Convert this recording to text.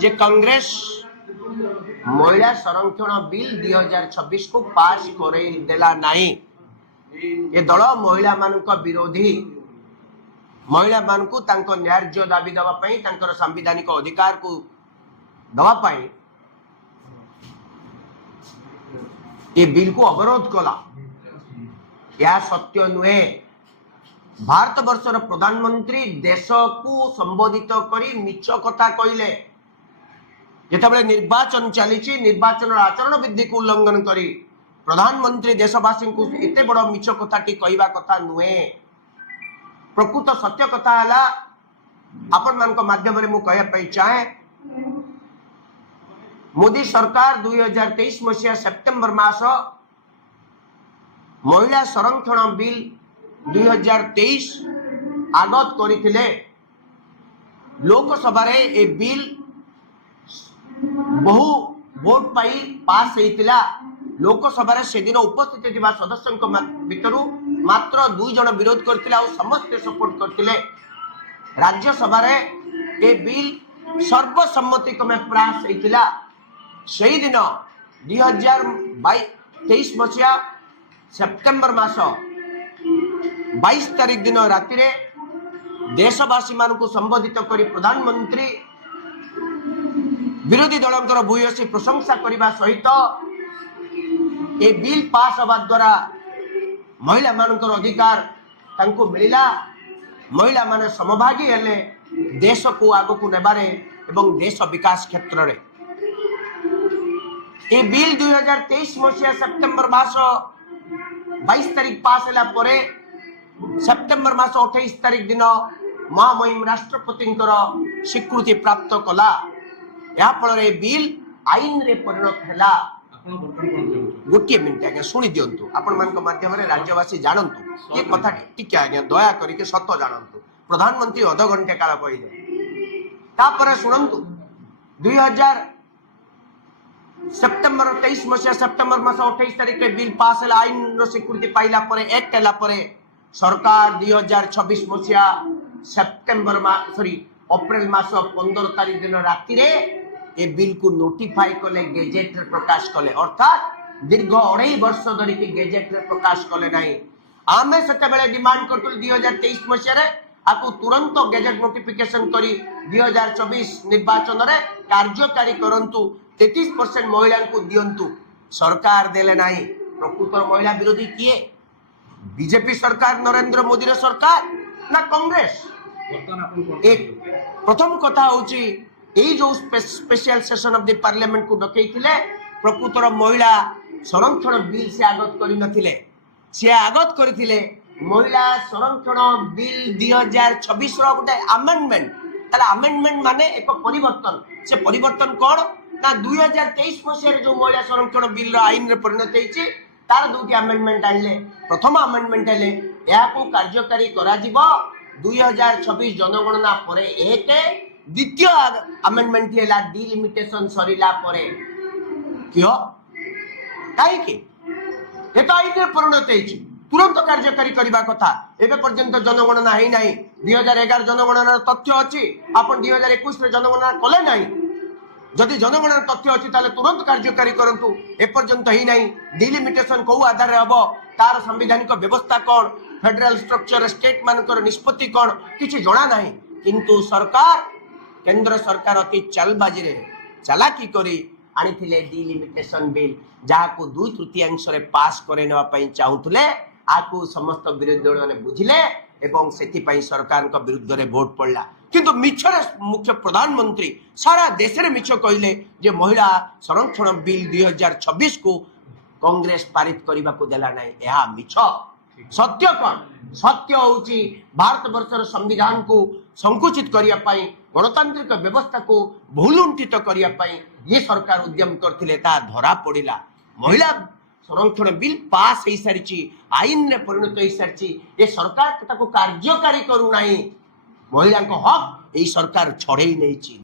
जे कांग्रेस महिला संरक्षण बिल 2026 को पास करेदेला नहीं। ये दल महिला मानक विरोधी, महिला मानक न्याय्य दाबी दवाई संवैधानिक अधिकार को दवाई ये बिल को अवरोध कला। यह सत्य नुहे। भारत वर्षर प्रधानमंत्री देश को संबोधित करी मिछ कथा कहले जितेबाला निर्वाचन चली निर्वाचन आचरण विधि को उल्लंघन करी प्रधानमंत्री देशवासी को एते बड़ मिछ कथाटी कहवा कथा नुहे। प्रकृत सत्य कथा है आपण मान माध्यम मु कहया चाहे मोदी सरकार 2023 मसीहा सेप्टेम्बर मास महिला संरक्षण बिल 2023 आगत करथिले। लोकसभा रे ए बिल बहु वोट पाई पास होइतिला। लोकसभा रे से दिन उपस्थित थिबा सदस्यक भितरु मात्र 2 जन विरोध करथिले और समस्त सपोर्ट करथिले। राज्यसभा रे ए बिल सर्वसम्मति क्रमे पास होइतिला। सही दिन 2023 मसीहा सेप्टेम्बर मास 22 तारीख दिन राति रे देशवासी मान को संबोधित करी प्रधानमंत्री विरोधी दलंकर भूयसी प्रशंसा करने सहित ए बिल पास हवा द्वारा महिला मानकर अधिकार तांको मिलिला। महिला माने समभागी हेले देश को आगो को नेबारे एवं देश विकास क्षेत्र रे। ए बिल 2023 मसीहा सेप्टेम्बर मास 22 तारीख पास हैला परे सेप्टेम्बर मास 28 तारीख दिन महामहिम राष्ट्रपति स्वीकृति प्राप्त कला। या फल बिल आईन रे परिणत हैला। गोटे मिनिट आज्ञा शुणी दिंतु आपण मान माध्यम राज्यवासी जानतु ये कथा टिके आज्ञा दया करके सत जानतु। प्रधानमंत्री अध घंटे काल कहले शुणु 2000 सेप्टेम्बर 23 मसीहा सेप्टेम्बर मास 28 तारीख में बिल पास है आईन स्वीकृति पाइला परे एक्ट हैला परे सरकार 2026 मसीहा सेप्टेम्बर अप्रैल मास 15 तारीख दिन राति रे ए बिल को नोटिफाई कले गेजेट रे प्रकाश कले। अर्थात दीर्घ 2.5 वर्ष धरी गेजेट रे प्रकाश कले नहीं। आमे सेते बेले डिमांड करतुल 2023 मसीहा रे आकु तुरंत गेजेट नोटिफिकेशन करी 2024 निर्वाचन रे कार्यकारी करंतु 33% महिला को दियंतु। सरकार देले नहीं। प्रकृत महिला विरोधी किए? बीजेपी सरकार, नरेंद्र मोदी सरकार ना कांग्रेस? एक प्रथम कथा होची एई जो special session of the parliament को डकैथिले प्रकृतर महिला संरक्षण बिल से आगत करि नथिले। से आगत करथिले महिला संरक्षण बिल 2026 रो गोटे अमेंडमेंट। ताला अमेंडमेंट माने एक परिवर्तन। से परिवर्तन कोन ना 2023 मसीह जो महिला संरक्षण बिल आईन रे परिणत होईची तार दुटी अमेंडमेंट आइले। प्रथम अमेंडमेंट आइले या को कार्यकारी करा जिवो 2026 जनगणना परे। एक द्वितीय अमेंडमेंट हैला डिलिमिटेशन सरिला परे। क्यों काई के एतो आईन रे परिणत होईची तुरंत कार्यकारी करबा कथा। एबे पर्यंत जनगणना है नाही। 2011 जनगणना तथ्य अछि आपण 2021 रे जनगणना कले नाही। जदि जनगणना तथ्य अच्छी ताले तुरंत कार्यकारी करंतु। एपर्यंत ही नहीं। डिलिमिटेशन को आधार हम तार संवैधानिक व्यवस्था कौन, फेडरल स्ट्रक्चर स्टेट मानकर निष्पत्ति कौन किसी जना नहीं। किंतु सरकार केंद्र सरकार अति चालबाजी रे चालाकी करी आनिथिले डिलिमिटेशन बिल जहा को 2/3 रे पास करे नवा पई चाहुतले। आकु समस्त विरोधी दल माने बुझिले एवं सेति पई सरकार को विरुद्ध रे वोट पड़ला। किंतु मिछरे मुख्य प्रधानमंत्री सारा देश रे मिछ कहले जे महिला संरक्षण बिल 2026 को कांग्रेस पारित करबा को देला नहीं। यह मिछ। सत्य कौन? सत्य होची भारत वर्षर संविधान को संकुचित करिया पई गणतांत्रिक व्यवस्था को भूलुंठित करिया पई ये सरकार उद्यम करथिले ता धरा पड़िला। महिला संरक्षण बिल पास हो सारी आईन रे परिणत हो सारी ये सरकार ताको कार्यकारी करू नाही। महिला हक यही सरकार छड़े नहीं।